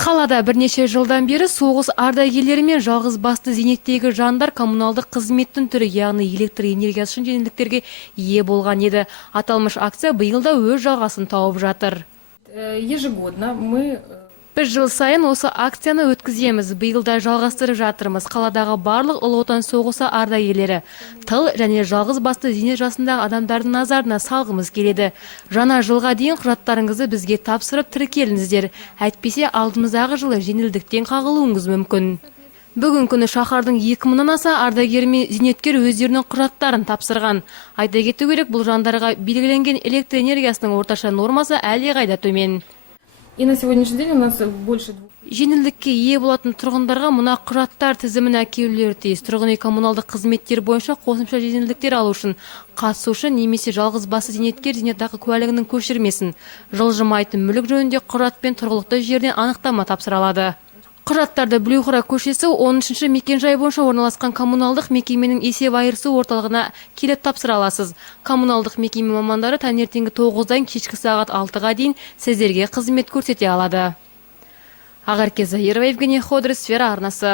Қалада бірнеше жылдан бері соғыс ардагерлері мен жалғыз басты зейнеттегі жандар коммуналдық қызметтің түрі, яғни электр энергиясы үшін жеңілдіктерге ие болған еді. Аталмыш акция биыл да өз жалғасын тауып жатыр. Ежегодно Біз жыл сайын осы акцияны өткіземіз. Биыл да жалғастырып жатырмыз. Қаладағы барлық Ұлы Отан соғысы ардагерлері, тыл және жалғыз басты зейнет жасындағы адамдардың назарына салғымыз келеді. Жаңа жылға дейін құжаттарыңызды бізге тапсырып тіркеліңіздер. Әйтпесе алдымыздағы жылы жеңілдіктен қағылуыңыз мүмкін. Бүгін күні шаһардың 2000-нан аса ардагер мен зейнеткер өздерінің құжаттарын тапсырған. Айта кету керек, бұл жандарға белгіленген электр энергиясының орташа нормасы әлдеқайда төмен. и на сегодняшний день у нас больше Жеңілдікке ие болатын тұрғындарға мына құжаттар тізімін әкелулері тиіс. Тұрғын үй коммуналдық қызметтер бойынша қосымша жеңілдіктер алу үшін қатысушы немесе жалғыз басы зейнеткер зейнетақы куәлігінің көшірмесін, жылжымайтын мүлік жөнінде құжат пен тұрғылықты жерден анықтама тапсыра алады. Құжаттарды Блюхра көшесі 13-ші мекенжай бойынша орналасқан коммуналдық мекеменің есеп айырысу орталығына келіп тапсыра аласыз. Коммуналдық мекеме мамандары таңертеңгі 9-дан кешкі сағат 6-ға дейін сіздерге қызмет көрсете алады. Ақерке Заирова, Евгений Ходыров, Сфера арнасы.